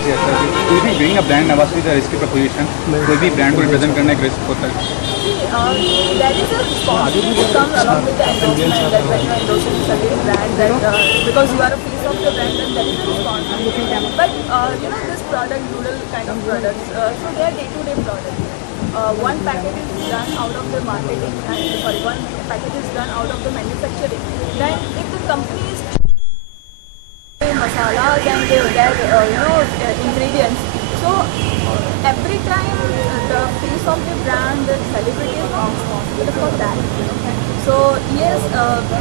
Controversy है sir, कोई भी being a brand ambassador is a risky proposition, कोई भी ब्रांड को रिप्रेजेंट करना एक रिस्क होता है। There is a responsibility comes along with the endorsement that when you are endorsing a certain brand that because you are a piece of the brand then there is a responsibility. But this product, noodle kind of products, so they are day-to-day products. One packet is done out of the marketing and sorry, one packet is done out of the manufacturing. Then if the company is masalas and their ingredients. So every time the face of the brand, the celebrity is not responsible for that. So yes,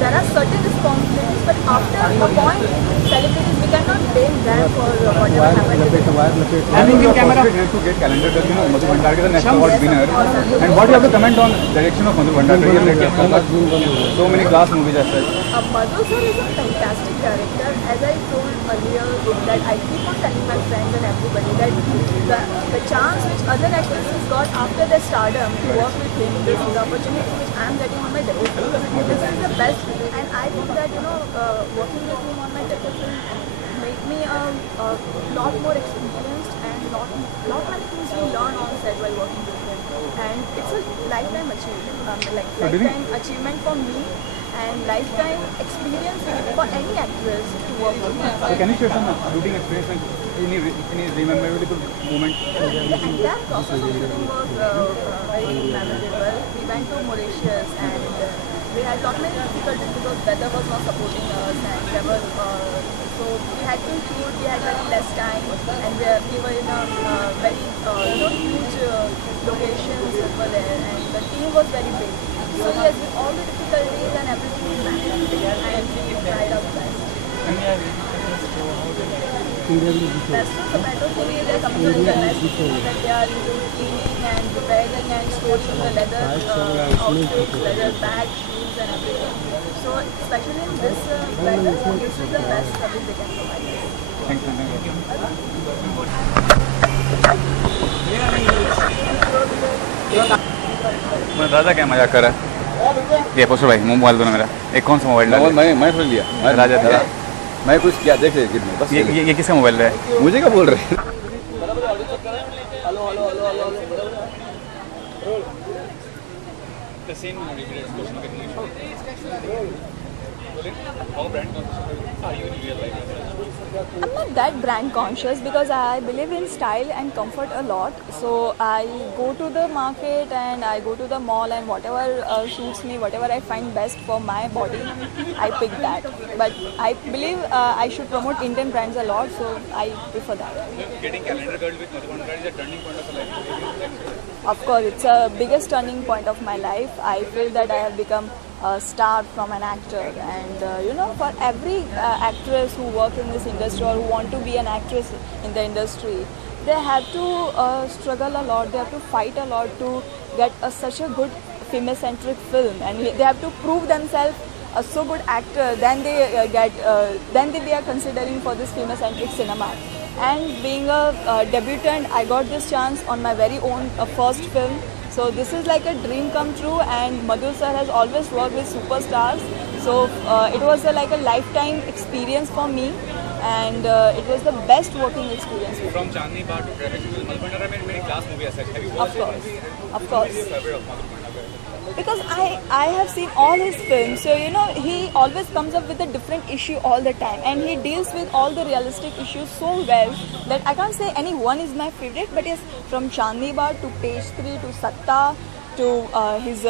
there are certain responsibilities, but after a point, celebrities we cannot blame them for whatever happened. I mean, in camera to get calendar, Madhu Bhandarkar is a national award winner. And what do you have to comment on direction of Madhu Bhandarkar? So many class movies as such. Madhu sir is a fantastic director. As I told earlier, that I keep on telling my friends and everybody that the chance which other actresses got after their stardom to work with him, this is the opportunity which I am getting on my debut film. This is the best, and I think that working with him on my debut film make me a lot more experienced and lot many things we learn on set while working with him. And it's a lifetime achievement, lifetime achievement for me and lifetime experience for any actress to work with him. So can you share some shooting experience, any memorable moment? The entire process of shooting was very memorable. We went to Mauritius and we had lot many difficulties because weather was not supporting us and there was so we had to shoot. We had very less time and we were in a very huge locations over there and the team was very big. So yes, with all the difficulties and everything we managed and we tried our best. Best of Zomato thing is that company is the best that they are into cleaning and repairing and storing the leather outfits, leather bags, shoes and everything. So especially in this weather, this is the best service they can provide. Thanks, thank you. मैं दादा क्या मजाक कर रहा है? ये poster भाई mobile दो ना मेरा। एक कौन सा मोबाइल डाला? मैं सुन लिया। मैं राजा दादा मैं कुछ क्या देख रहे बस ये किसका मोबाइल है? मुझे क्या बोल रहे हैं? I'm not that brand conscious because I believe in style and comfort a lot. So I go to the market and I go to the mall and whatever suits me, whatever I find best for my body, I pick that. But I believe I should promote Indian brands a lot, so I prefer that. Getting calendar girl with Madhu Bhandarkar is a turning point of life. Of course, it's a biggest turning point of my life. I feel that I have become a star from an actor, and for every actress who work in this industry or who want to be an actress in the industry, they have to struggle a lot. They have to fight a lot to get such a good female-centric film, and they have to prove themselves a so good actor. Then they are considering for this female-centric cinema. And being a debutant, I got this chance on my very own first film. So this is like a dream come true, and Madhu sir has always worked with superstars. So it was like a lifetime experience for me, and it was the best working experience. From Chandni Bar to Traffic Signal, Madhu Bhandarkar made class movie as such. Have you watched it? Of course. What is your favorite of Madhu Bhandarkar? Because I have seen all his films, so he always comes up with a different issue all the time, and he deals with all the realistic issues so well that I can't say any one is my favorite. But yes, from Chandni Bar to Page 3 to Satta to his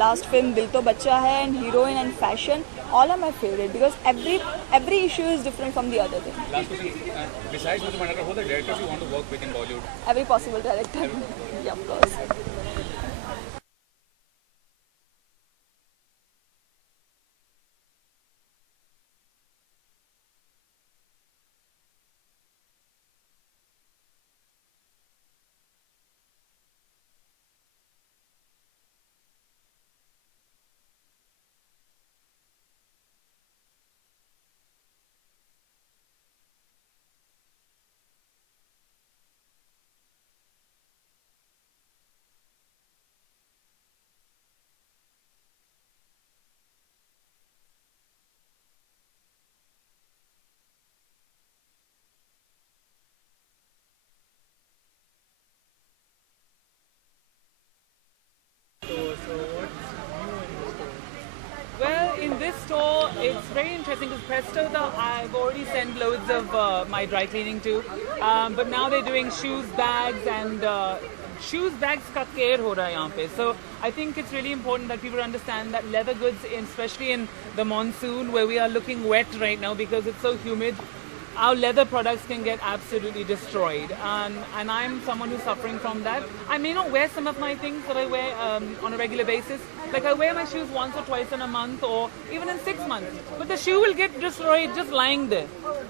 last film Dil To Bachcha Hai and Heroine and Fashion, all are my favorite because every issue is different from the other thing. Last question, besides Madhu Bhandarkar, who are the directors you want to work with in Bollywood? Every possible director. Yeah, of course. very interesting because Presto, I've already sent loads of my dry cleaning to, but now they're doing shoes, bags, and shoes, bags का care हो रहा है यहाँ पे. So I think it's really important that people understand that leather goods, especially in the monsoon where we are looking wet right now because it's so humid, our leather products can get absolutely destroyed, and I'm someone who's suffering from that. I may not wear some of my things that I wear on a regular basis. Like I wear my shoes once or twice in a month or even in 6 months, but the shoe will get destroyed just lying there.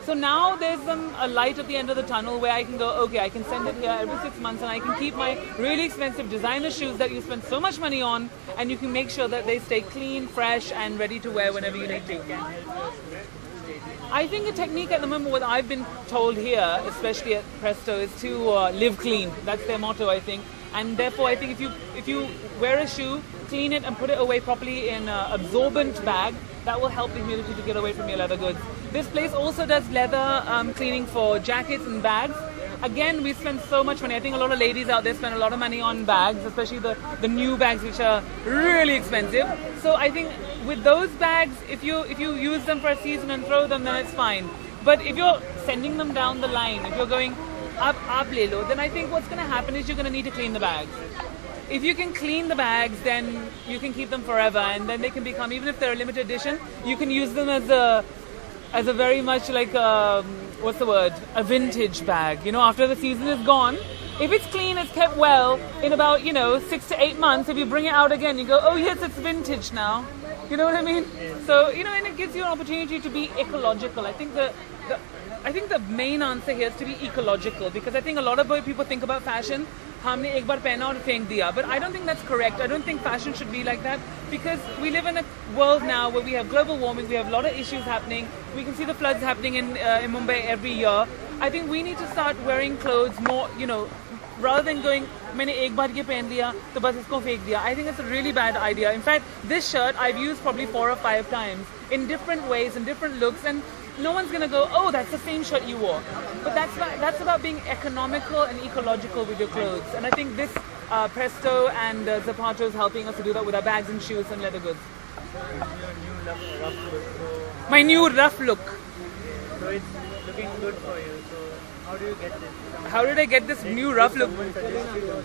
So now there's a light at the end of the tunnel where I can go, okay, I can send it here every 6 months and I can keep my really expensive designer shoes that you spend so much money on, and you can make sure that they stay clean, fresh, and ready to wear whenever you need to. I think a technique at the moment, what I've been told here, especially at Presto, is to live clean. That's their motto, I think. And therefore, I think if you wear a shoe, clean it and put it away properly in an absorbent bag, that will help the humidity to get away from your leather goods. This place also does leather cleaning for jackets and bags. Again, we spend so much money. I think a lot of ladies out there spend a lot of money on bags, especially the new bags, which are really expensive. So I think with those bags, if you use them for a season and throw them, then it's fine. But if you're sending them down the line, if you're going up le lo, then I think what's going to happen is you're going to need to clean the bags. If you can clean the bags, then you can keep them forever, and then they can become, even if they're a limited edition, you can use them as a very much like what's the word? A vintage bag. You know, after the season is gone, if it's clean, it's kept well, in about 6 to 8 months, if you bring it out again, you go, oh yes, it's vintage now. You know what I mean? So and it gives you an opportunity to be ecological. I think the main answer here is to be ecological, because I think a lot of people think about fashion, हमने एक बार पहना और फेंक दिया. But I don't think that's correct. I don't think fashion should be like that, because we live in a world now where we have global warming, we have a lot of issues happening. We can see the floods happening in Mumbai every year. I think we need to start wearing clothes more, rather than going, मैंने एक बार ये पहन लिया तो बस इसको फेंक दिया. I think it's a really bad idea. In fact, this shirt I've used probably 4 or 5 times in different ways, in different looks, and no one's going to go, oh, that's the same shirt you wore. But that's about being economical and ecological with your clothes. And I think this Presto and Zapato is helping us to do that with our bags and shoes and leather goods. My new rough look. So it's looking good for you. So how do you get this? How did I get this new rough look?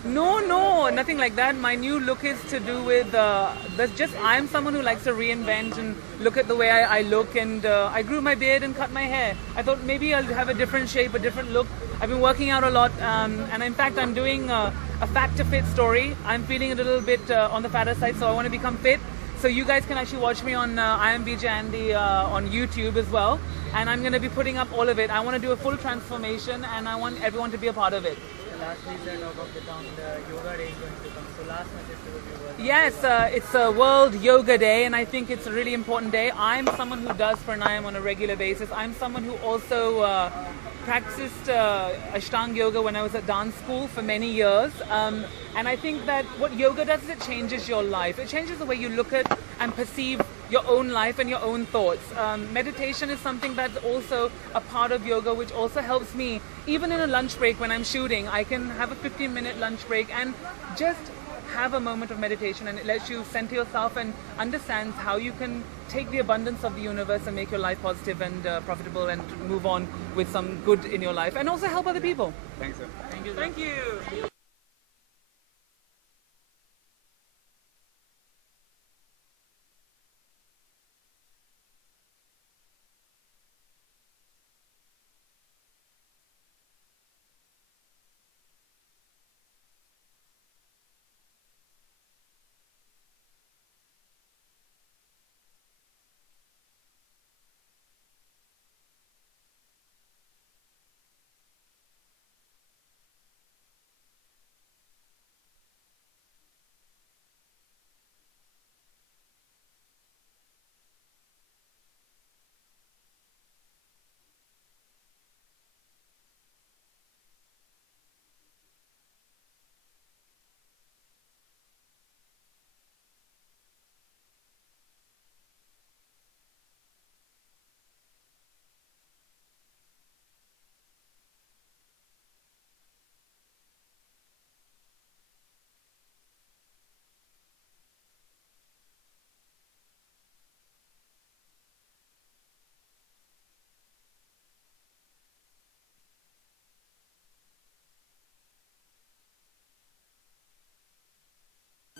No, nothing like that. My new look is to do with I'm someone who likes to reinvent and look at the way I look, and I grew my beard and cut my hair. I thought maybe I'll have a different shape, a different look. I've been working out a lot, and in fact I'm doing a fat to fit story. I'm feeling a little bit on the fatter side, so I want to become fit. So you guys can actually watch me on I Am BJ Andy on YouTube as well, and I'm going to be putting up all of it. I want to do a full transformation, and I want everyone to be a part of it. Lastly, sir, talk of the town, the yoga day is going to come. So last message to the viewers. Yes, it's a World Yoga Day, and I think it's a really important day. I'm someone who does pranayam on a regular basis. I'm someone who also practiced Ashtanga yoga when I was at dance school for many years. And I think that what yoga does is it changes your life. It changes the way you look at and perceive your own life and your own thoughts. Meditation is something that's also a part of yoga, which also helps me. Even in a lunch break when I'm shooting, I can have a 15-minute lunch break and just have a moment of meditation, and it lets you center yourself and understands how you can take the abundance of the universe and make your life positive and profitable, and move on with some good in your life, and also help other people. Thanks, sir. Thank you.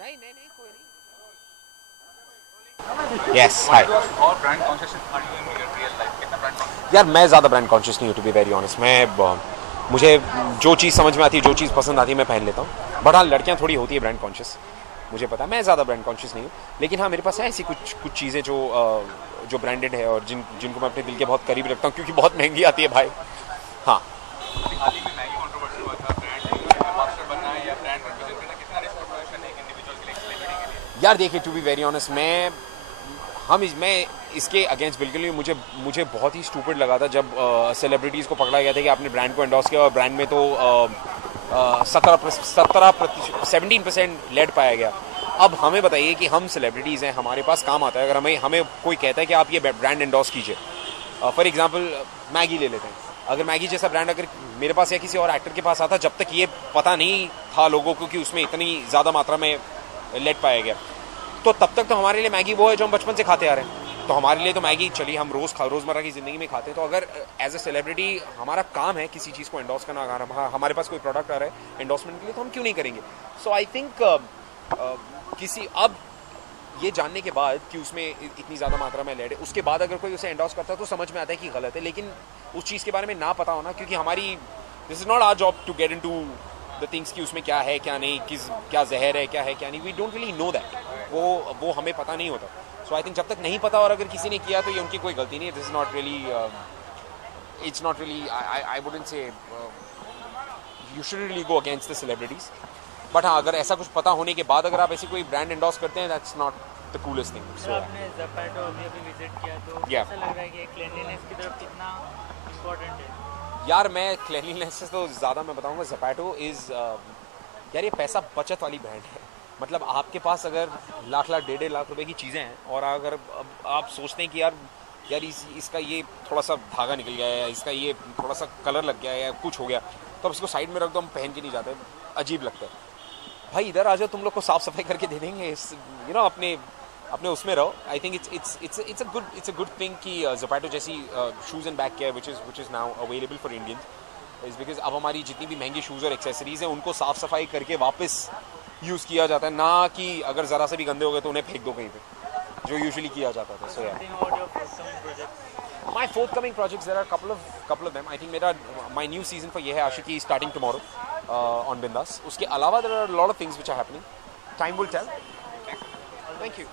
नहीं कोई नहीं। Yes hi और brand conscious are you in your real life? कितना brand conscious? यार मैं ज़्यादा brand conscious नहीं हूँ टू बी वेरी ऑनेस्ट। मुझे जो चीज़ समझ में आती है, जो चीज़ पसंद आती है, मैं पहन लेता हूँ। बट हाँ, लड़कियाँ थोड़ी होती है ब्रांड कॉन्शियस, मुझे पता है। मैं ज़्यादा ब्रांड कॉन्शियस नहीं हूँ, लेकिन हाँ मेरे पास है ऐसी कुछ चीज़ें जो ब्रांडेड है और जिनको मैं अपने दिल के बहुत करीब रखता हूँ, क्योंकि बहुत महंगी आती है भाई। हाँ हाल ही में मैगी कंट्रोवर्सी हुआ था, ब्रांड एम्बेसडर बनना है या ब्रांड रिप्रेजेंट करना, कितना रिस्क प्रोपोर्शन है एक इंडिविजुअल के लिए, सेलिब्रिटी के लिए? यार देखिए, टू बी वेरी ऑनेस्ट मैं इसके अगेंस्ट बिल्कुल नहीं। मुझे बहुत ही स्टूपिड लगा था जब सेलिब्रिटीज़ को पकड़ा गया था कि आपने ब्रांड को एंडोर्स किया और ब्रांड में तो 17% लेड पाया गया। अब हमें बताइए कि हम सेलिब्रिटीज़ हैं, हमारे पास काम आता है। अगर हमें कोई कहता है कि आप ये ब्रांड एंडोर्स कीजिए, फॉर एग्जांपल मैगी ले लेते हैं। अगर मैगी जैसा ब्रांड अगर मेरे पास या किसी और एक्टर के पास आता, जब तक ये पता नहीं था लोगों को कि उसमें इतनी ज़्यादा मात्रा में लेड पाया गया, तो तब तक तो हमारे लिए मैगी वो है जो हम बचपन से खाते आ रहे हैं। तो हमारे लिए तो मैगी चलिए हम रोज़मर्रा की ज़िंदगी में खाते हैं। तो अगर एज ए सेलिब्रिटी हमारा काम है किसी चीज़ को एंडोर्स करना, अगर हमारे पास कोई प्रोडक्ट आ रहा है एंडोर्समेंट के लिए, तो हम क्यों नहीं करेंगे? सो आई थिंक अब ये जानने के बाद कि उसमें इतनी ज़्यादा मात्रा में लेड है, उसके बाद अगर कोई उसे एंडोर्स करता है तो समझ में आता है कि गलत है। लेकिन उस चीज़ के बारे में ना पता होना, क्योंकि this is not our job to get into the things कि उसमें क्या है क्या नहीं, क्या जहर है क्या है क्या नहीं। We don't really know that. वो हमें पता नहीं होता। सो आई थिंक जब तक नहीं पता और अगर किसी ने किया तो ये उनकी कोई गलती नहीं है। This is not really it's not really I wouldn't say you should really go against the celebrities. But हाँ, अगर ऐसा कुछ पता होने के बाद अगर आप ऐसी कोई ब्रांड एंडोर्स करते हैं, that's not the coolest thing. Sir आपने ज़ोमैटो अभी विजिट किया, तो Yeah. कैसा लग रहा है कि क्लीनलीनेस की तरफ कितना इम्पोर्टेंट है? यार मैं क्लीनलीनेस से तो ज़्यादा मैं बताऊंगा ज़ोमैटो इज़ यार ये पैसा बचत वाली ब्रांड है। मतलब आपके पास अगर लाख 1.5 लाख रुपए की चीज़ें हैं और अगर आप सोचते हैं कि यार इसका ये थोड़ा सा धागा निकल गया है, इसका ये थोड़ा सा कलर लग गया है या कुछ हो गया, तो आप इसको साइड में रख दो, हम पहन के नहीं जाते, अजीब लगता है। भाई इधर आ जाओ, तुम लोग को साफ सफाई करके दे देंगे, अपने उसमें रहो। I think it's a good thing कि ज़ोमैटो जैसी shoes and bag care which is now available for Indians, is because अब हमारी जितनी भी महंगी शूज़ और एक्सेसरीज़ हैं उनको साफ़ सफाई करके वापस यूज़ किया जाता है, ना कि अगर ज़रा से भी गंदे हो गए तो उन्हें फेंक दो कहीं पे, जो यूजुअली किया जाता था। सो Something about your forthcoming projects? my forthcoming projects, there are a couple of them. I think my new season for ये है आशिकी starting tomorrow on Bindas. उसके अलावा there are a lot of things which are happening. Time will tell. Thank you.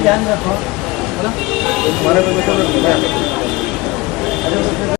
ध्यान रखो।